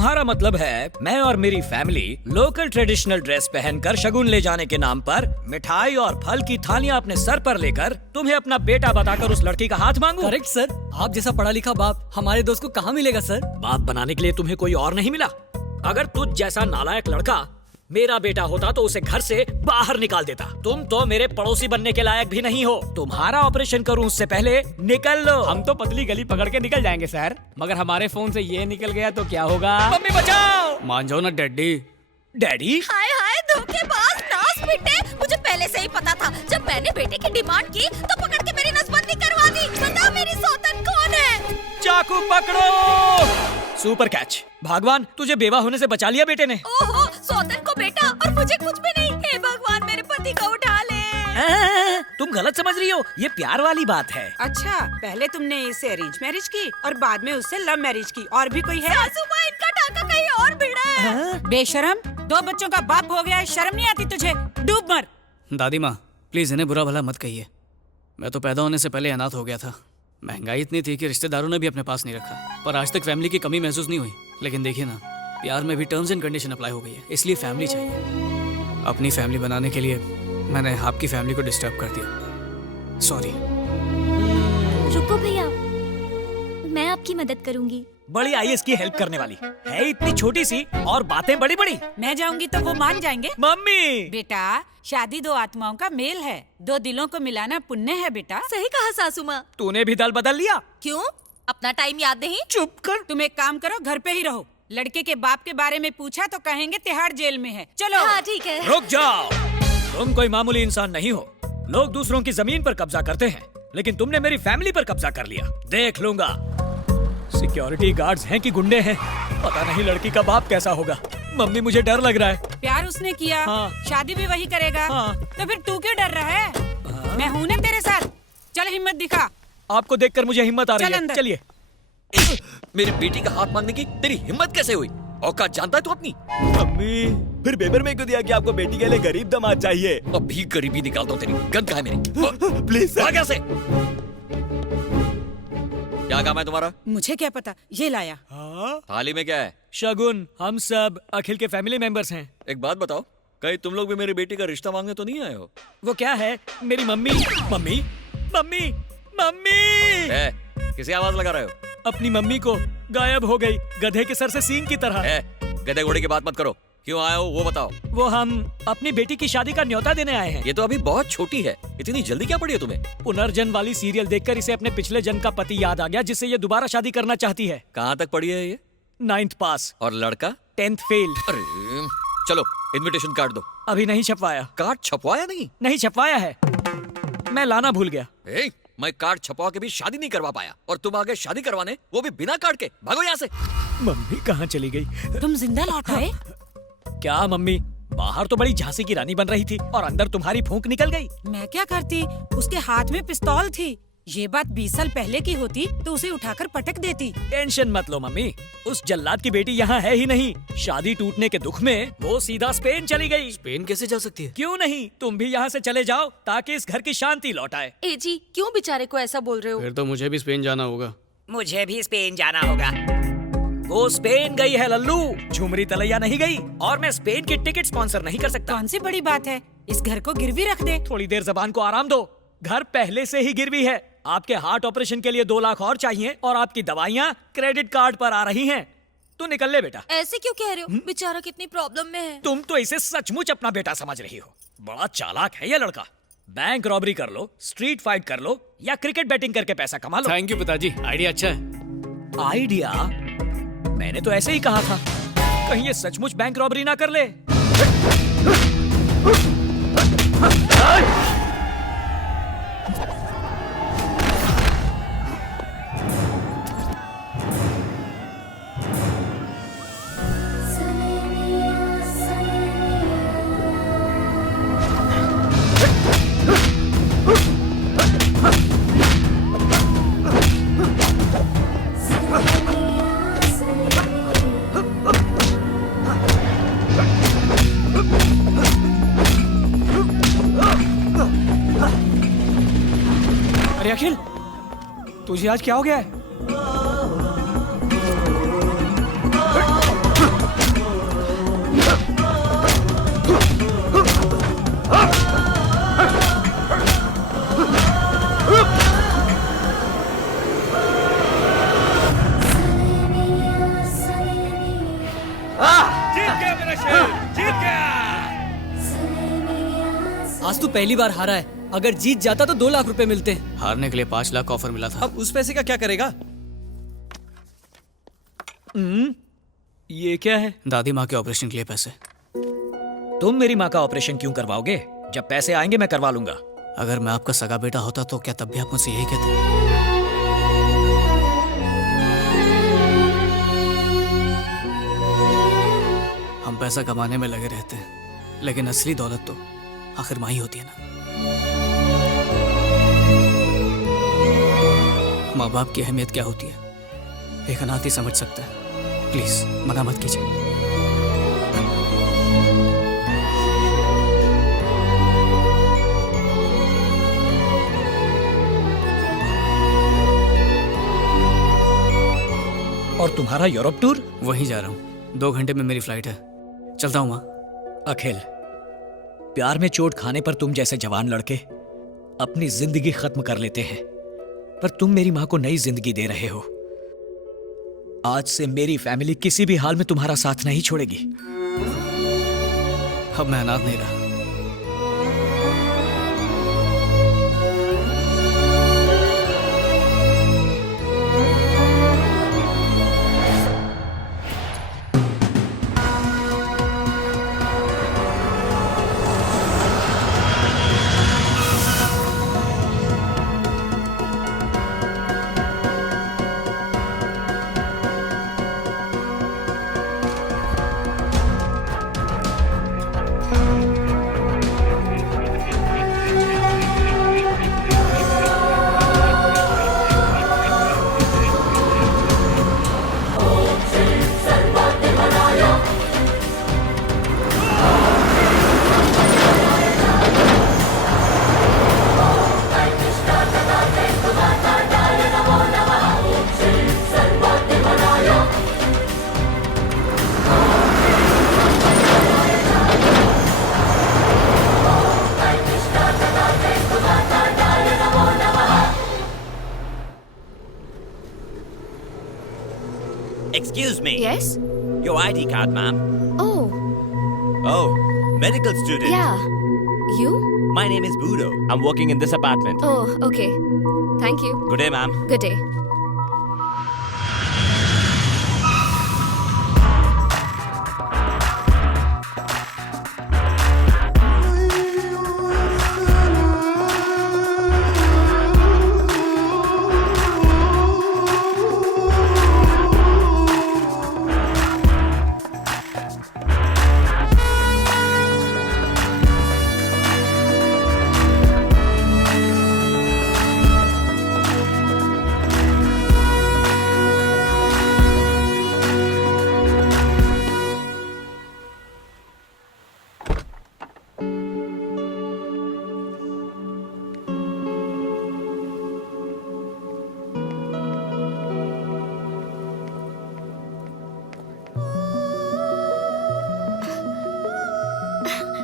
तुम्हारा मतलब है मैं और मेरी फैमिली लोकल ट्रेडिशनल ड्रेस पहनकर शगुन ले जाने के नाम पर मिठाई और फल की थालियां अपने सर पर लेकर तुम्हें अपना बेटा बताकर उस लड़की का हाथ मांगू? करेक्ट सर, आप जैसा पढ़ा लिखा बाप हमारे दोस्त को कहाँ मिलेगा सर? बाप बनाने के लिए तुम्हें कोई और नहीं मिला? अगर तुझ जैसा नालायक लड़का मेरा बेटा होता तो उसे घर से बाहर निकाल देता। तुम तो मेरे पड़ोसी बनने के लायक भी नहीं हो। तुम्हारा ऑपरेशन करूं उससे पहले निकल लो। हम तो पतली गली पकड़ के निकल जाएंगे सर, मगर हमारे फोन से ये निकल गया तो क्या होगा? मम्मी बचाओ! मान जाओ ना डैडी। डैडी? हाय हाय धोखेबाज नास बेटे, मुझे पहले से ही पता था। जब मैंने बेटे की डिमांड की तो पकड़ के मेरी नसबंदी करवा दी। बता मेरी सौतन कौन है? चाकू पकड़ो! Super catch! भगवान तुझे बेवा होने से बचा लिया बेटे ने। ओहो, सौतन को बेटा और मुझे कुछ भी नहीं। हे भगवान मेरे पति को उठा ले। तुम गलत समझ रही हो, ये प्यार वाली बात है। अच्छा, पहले तुमने इससे अरेंज मैरिज की और बाद में उससे लव मैरिज की। और भी कोई है? सासू माँ, इनका टाका कहीं और भिड़ा है। बेशरम, 2 बच्चों का बाप हो गया है, शर्म नहीं आती तुझे? डूब मर। दादी माँ प्लीज इन्हें बुरा भला मत कहिए। मैं तो पैदा होने से पहले अनाथ हो गया था। महंगाई इतनी थी कि रिश्तेदारों ने भी अपने पास नहीं रखा, पर आज तक फैमिली की कमी महसूस नहीं हुई। लेकिन देखिए ना, प्यार में भी टर्म्स एंड कंडीशन अप्लाई हो गई है, इसलिए फैमिली चाहिए। अपनी फैमिली बनाने के लिए मैंने आपकी फैमिली को डिस्टर्ब कर दिया, सॉरी। रुको भैया, मैं आपकी मदद करूंगी। बड़ी आईएएस की हेल्प करने वाली है, इतनी छोटी सी और बातें बड़ी बड़ी। मैं जाऊंगी तो वो मान जाएंगे? मम्मी! बेटा, शादी 2 आत्माओं का मेल है, 2 दिलों को मिलाना पुण्य है बेटा। सही कहा सासू माँ। तूने भी दल बदल लिया। क्यों? अपना टाइम याद नहीं? चुप कर। तुम एक काम करो, घर पे ही रहो। लड़के के बाप के बारे में पूछा तो कहेंगे तिहाड़ जेल में है। चलो। हाँ ठीक है। रुक जाओ, तुम कोई मामूली इंसान नहीं हो। लोग दूसरों की जमीन पर कब्जा करते हैं, लेकिन तुमने मेरी फैमिली पर कब्जा कर लिया। देख लूंगा। सिक्योरिटी गार्ड्स हैं कि गुंडे हैं, पता नहीं लड़की का बाप कैसा होगा। मम्मी मुझे डर लग रहा है। प्यार उसने किया, हाँ। शादी भी वही करेगा, हाँ। तो फिर तू क्यों डर रहा है? मैं हूं ना तेरे साथ। चल हिम्मत दिखा। आपको देखकर मुझे हिम्मत आ रही चल है। अंदर। चलिए। मेरी बेटी का हाथ मांगने की तेरी हिम्मत कैसे हुई? औकात जानता है तू अपनी? मम्मी फिर पेपर में क्यों दिया कि आपको बेटी के लिए गरीब दामाद चाहिए? अभी गरीबी निकालता हूँ तेरी। गन कहाँ है मेरी? Please sir. भाग यहाँ से। क्या काम है तुम्हारा? मुझे क्या पता, ये लाया। थाली में क्या है? शगुन, हम सब अखिल के फैमिली मेंबर्स हैं। एक बात बताओ, कहीं तुम लोग भी मेरी बेटी का रिश्ता मांगने तो नहीं आए हो? वो क्या है? मेरी मम्मी मम्मी मम्मी मम्मी किसी आवाज लगा रहे हो? अपनी मम्मी को गायब हो गई, गधे के सर से सींग की तरह। गधे घोड़े की बात मत करो। क्यों आए हो वो बताओ। वो हम अपनी बेटी की शादी का न्योता देने आए हैं। ये तो अभी बहुत छोटी है, इतनी जल्दी क्या पड़ी है तुम्हें? पुनर्जन्म वाली सीरियल देखकर इसे अपने पिछले जन्म का पति याद आ गया, जिससे ये दोबारा शादी करना चाहती है। कहाँ तक पड़ी है ये? 9th पास। और लड़का? 10th fail. अरे चलो इनविटेशन कार्ड दो। अभी नहीं छपवाया। कार्ड छपवाया नहीं? नहीं छपवाया है, मैं लाना भूल गया। मैं कार्ड छपवा के भी शादी नहीं करवा पाया, और तुम आगे शादी करवाने, वो भी बिना कार्ड के। भागो यहाँ से। मम्मी कहाँ चली गई? तुम जिंदा लौट आए? क्या मम्मी, बाहर तो बड़ी झांसी की रानी बन रही थी और अंदर तुम्हारी फूंक निकल गई। मैं क्या करती, उसके हाथ में पिस्तौल थी। ये बात 20 साल पहले की होती तो उसे उठाकर पटक देती। टेंशन मत लो मम्मी, उस जल्लाद की बेटी यहाँ है ही नहीं। शादी टूटने के दुख में वो सीधा स्पेन चली गई। स्पेन कैसे जा सकती है? क्यों नहीं, तुम भी यहाँ से चले जाओ ताकि इस घर की शांति लौट आए। ए जी, क्यों बेचारे को ऐसा बोल रहे हो? फिर तो मुझे भी स्पेन जाना होगा। मुझे भी स्पेन जाना होगा। वो स्पेन गई है लल्लू, झुमरी तलैया नहीं गई। और मैं स्पेन की टिकट स्पॉन्सर नहीं कर सकता। कौन सी बड़ी बात है, इस घर को गिरवी रख दे। थोड़ी देर जबान को आराम दो, घर पहले से ही गिरवी है। आपके हार्ट ऑपरेशन के लिए 2 लाख और चाहिए, और आपकी दवाइयाँ क्रेडिट कार्ड पर आ रही हैं। तू निकल ले बेटा। ऐसे क्यों कह रहे हो? बेचारा कितनी प्रॉब्लम में है। तुम तो इसे सचमुच अपना बेटा समझ रही हो। बड़ा चालाक है ये लड़का। बैंक रॉबरी कर लो, स्ट्रीट फाइट कर लो, या क्रिकेट बैटिंग करके पैसा कमा लो। थैंक यू पिताजी, आइडिया अच्छा है। आइडिया? मैंने तो ऐसे ही कहा था, कहीं ये सचमुच बैंक रॉबरी ना कर ले। अरे अखिल, तुझे आज क्या हो गया है? जीत गया। आज तू पहली बार हारा है, अगर जीत जाता तो 2 लाख रुपए मिलते हैं। हारने के लिए 5 लाख का ऑफर मिला था। अब उस पैसे का क्या करेगा? ये क्या है? दादी माँ के ऑपरेशन के लिए पैसे। तुम मेरी माँ का ऑपरेशन क्यों करवाओगे? जब पैसे आएंगे मैं करवा लूंगा। अगर मैं आपका सगा बेटा होता तो क्या तब भी आप मुझसे यही कहते? हम पैसा कमाने में लगे रहते हैं, लेकिन असली दौलत तो आखिर माँ ही होती है ना। माँ बाप की अहमियत क्या होती है एक अनाथ ही समझ सकता है। प्लीज मना मत कीजिए। और तुम्हारा यूरोप टूर? वहीं जा रहा हूँ, 2 घंटे में मेरी फ्लाइट है। चलता हूँ माँ। अखिल, प्यार में चोट खाने पर तुम जैसे जवान लड़के अपनी जिंदगी खत्म कर लेते हैं, पर तुम मेरी माँ को नई जिंदगी दे रहे हो। आज से मेरी फैमिली किसी भी हाल में तुम्हारा साथ नहीं छोड़ेगी। अब मैं अनाथ नहीं रहा। Excuse me. Yes? Your ID card, ma'am. Oh, Oh, medical student. yeah. You? My name is Budo. I'm working in this apartment. Oh, okay. Thank you. Good day, ma'am. Good day.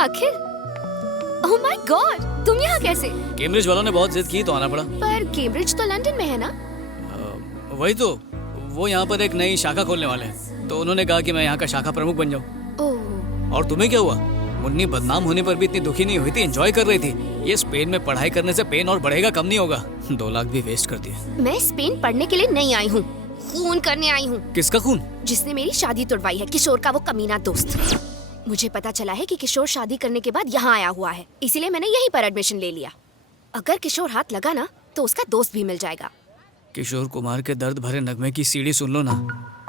Akhil, oh my God, तुम यहाँ कैसे? Cambridge वालों ने बहुत जिद की तो आना पड़ा। पर कैम्ब्रिज तो लंदन में है ना? वही तो, वो यहाँ पर एक नई शाखा खोलने वाले हैं, तो उन्होंने कहा कि मैं यहाँ का शाखा प्रमुख बन जाऊँ। ओह, और तुम्हें क्या हुआ? मुन्नी बदनाम होने पर भी इतनी दुखी नहीं हुई थी, एंजॉय कर रही थी। ये स्पेन में पढ़ाई करने से पेन और बढ़ेगा, कम नहीं होगा। 2 लाख भी वेस्ट कर दिए। मैं स्पेन पढ़ने के लिए नहीं आई हूँ, खून करने आई हूँ। किसका खून? जिसने मेरी शादी तुड़वाई है, किशोर का वो कमीना दोस्त। मुझे पता चला है कि किशोर शादी करने के बाद यहाँ आया हुआ है, इसीलिए मैंने यहीं पर एडमिशन ले लिया। अगर किशोर हाथ लगा ना तो उसका दोस्त भी मिल जाएगा। किशोर कुमार के दर्द भरे नगमे की सीढ़ी सुन लो ना।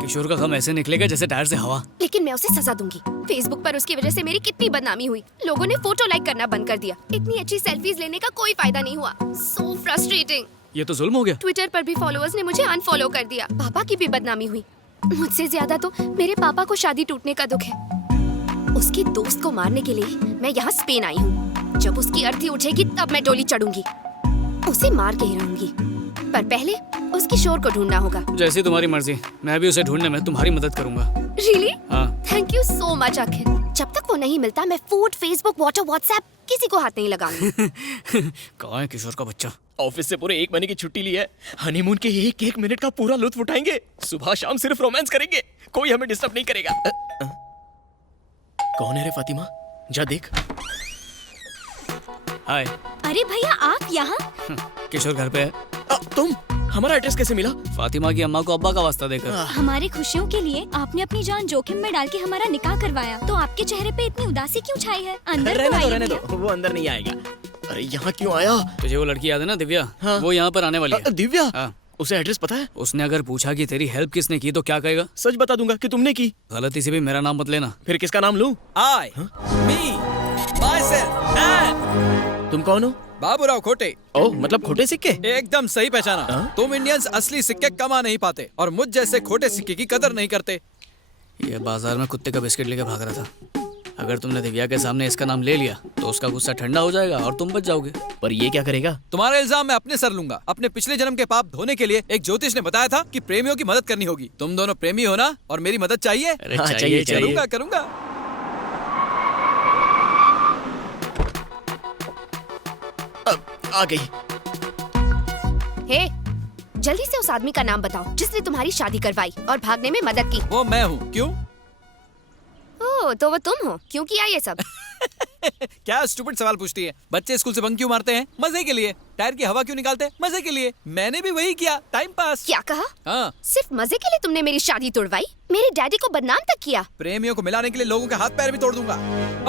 किशोर का गम ऐसे निकलेगा जैसे टायर से हवा। लेकिन मैं उसे सजा दूंगी। फेसबुक पर उसकी वजह से मेरी कितनी बदनामी हुई। लोगों ने फोटो लाइक करना बंद कर दिया। इतनी अच्छी सेल्फीज लेने का कोई फायदा नहीं हुआ। So frustrating. ये तो जुल्म हो गया। ट्विटर पर भी फॉलोअर्स ने मुझे अनफॉलो कर दिया। पापा की भी बदनामी हुई। मुझसे ज्यादा तो मेरे पापा को शादी टूटने का दुख है। उसके दोस्त को मारने के लिए मैं यहाँ स्पेन आई हूँ। जब उसकी अर्थी उठेगी तब मैं डोली चढ़ूंगी। उसे मार के ही रहूंगी, पर पहले उस किशोर को ढूंढना होगा। जैसी तुम्हारी मर्जी, मैं भी उसे ढूंढने में तुम्हारी मदद करूंगा। रियली? हाँ। थैंक यू सो मच अखिल। जब तक वो नहीं मिलता मैं फूड, फेसबुक, व्हाट्सएप किसी को हाथ नहीं लगाऊंगी। कहाँ है किशोर का बच्चा? ऑफिस से पूरे 1 महीने की छुट्टी ली है। हनीमून के 1-1 मिनट का पूरा लुत्फ उठाएंगे। सुबह शाम सिर्फ रोमांस करेंगे, कोई हमें डिस्टर्ब नहीं करेगा। कौन है रे फातिमा? जा देख। हाय। अरे भैया आप यहाँ? किशोर घर पे है। तुम हमारा एड्रेस कैसे मिला? फातिमा की अम्मा को अब्बा का वास्ता देकर। हमारी खुशियों के लिए आपने अपनी जान जोखिम में डाल के हमारा निकाह करवाया, तो आपके चेहरे पे इतनी उदासी क्यों छाई है? अंदर तो आइए रहने भैया। दो, वो अंदर नहीं आएगा। अरे यहाँ क्यों आया? तुझे वो लड़की याद है ना, दिव्या? हाँ। वो यहाँ पर आने वाली है। दिव्या? हाँ। उसे एड्रेस पता है? उसने अगर पूछा कि तेरी हेल्प किसने की तो क्या कहेगा? सच बता दूंगा कि तुमने की। गलती से भी मेरा नाम मत लेना। फिर किसका नाम लूं? आई मी मायसेल्फ तुम कौन हो? बाबूराव खोटे। ओह, मतलब खोटे सिक्के? एकदम सही पहचाना। हाँ? तुम इंडियंस असली सिक्के कमा नहीं पाते और मुझ जैसे खोटे सिक्के की कदर नहीं करते। ये बाजार में कुत्ते का बिस्किट लेकर भाग रहा था। अगर तुमने दिव्या के सामने इसका नाम ले लिया तो उसका गुस्सा ठंडा हो जाएगा और तुम बच जाओगे। पर ये क्या करेगा? तुम्हारा इल्जाम मैं अपने सर लूंगा। अपने पिछले जन्म के पाप धोने के लिए एक ज्योतिष ने बताया था कि प्रेमियों की मदद करनी होगी। तुम दोनों प्रेमी हो ना, और मेरी मदद चाहिए? अरे हाँ, चाहिए चाहिए। करूंगा करूंगा। आ गई। हे, जल्दी से उस आदमी का नाम बताओ जिसने तुम्हारी शादी करवाई और भागने में मदद की। वो मैं हूँ। क्यों? ओह, तो वो तुम हो। क्यों किया ये सब? क्या स्टूपिड सवाल पूछती है? बच्चे स्कूल से बंक क्यों मारते हैं? मजे के लिए। टायर की हवा क्यों निकालते हैं? मजे के लिए। मैंने भी वही किया, टाइम पास। क्या कहा? हाँ, सिर्फ मजे के लिए तुमने मेरी शादी तोड़वाई? मेरे डैडी को बदनाम तक किया? प्रेमियों को मिलाने के लिए लोगों के हाथ पैर भी तोड़ दूंगा।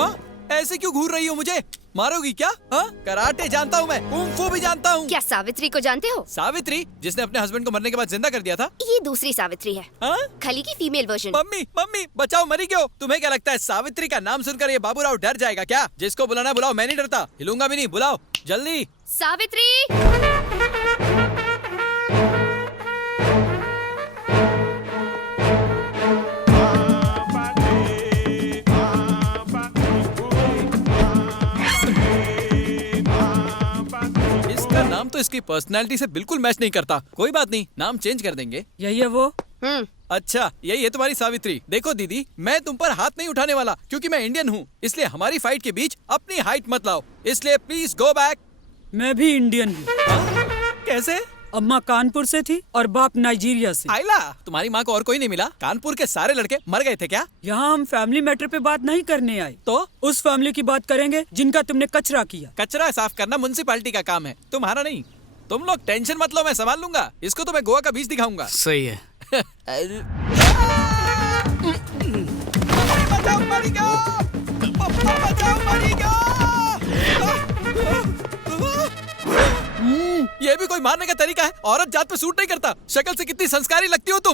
हाँ? ऐसे क्यों घूर रही हो? मुझे मारोगी क्या? हाँ? कराटे जानता हूँ मैं, कुंग फू भी जानता हूँ। क्या सावित्री को जानते हो? सावित्री, जिसने अपने हस्बैंड को मरने के बाद जिंदा कर दिया था? ये दूसरी सावित्री है, हाँ? खली की फीमेल वर्जन। मम्मी मम्मी बचाओ, मरी क्यों? तुम्हें क्या लगता है सावित्री का नाम सुनकर ये बाबूराव डर जाएगा क्या? जिसको बुलाना बुलाओ, मैं नहीं डरता, हिलूंगा भी नहीं। बुलाओ जल्दी। सावित्री! इसका नाम तो इसकी पर्सनैलिटी से बिल्कुल मैच नहीं करता। कोई बात नहीं, नाम चेंज कर देंगे। यही है वो। अच्छा, यही है तुम्हारी सावित्री। देखो दीदी, मैं तुम पर हाथ नहीं उठाने वाला क्योंकि मैं इंडियन हूँ। इसलिए हमारी फाइट के बीच अपनी हाइट मत लाओ। इसलिए प्लीज गो बैक। मैं भी इंडियन हूँ। कैसे? अम्मा कानपुर से थी और बाप नाइजीरिया से। आइला, तुम्हारी माँ को और कोई नहीं मिला? कानपुर के सारे लड़के मर गए थे क्या? यहाँ हम फैमिली मैटर पे बात नहीं करने आए, तो उस फैमिली की बात करेंगे जिनका तुमने कचरा किया। कचरा साफ करना म्युनिसिपैलिटी का काम है, तुम्हारा नहीं। तुम लोग टेंशन मत लो, मैं संभाल लूंगा। इसको तो मैं गोवा का बीच दिखाऊंगा। सही है। बचाओ, मरेगा! पप्पा बचाओ, मरेगा! ये भी कोई मारने का तरीका है? औरत जात पे सूट नहीं करता। शक्ल से कितनी संस्कारी लगती हो तुम।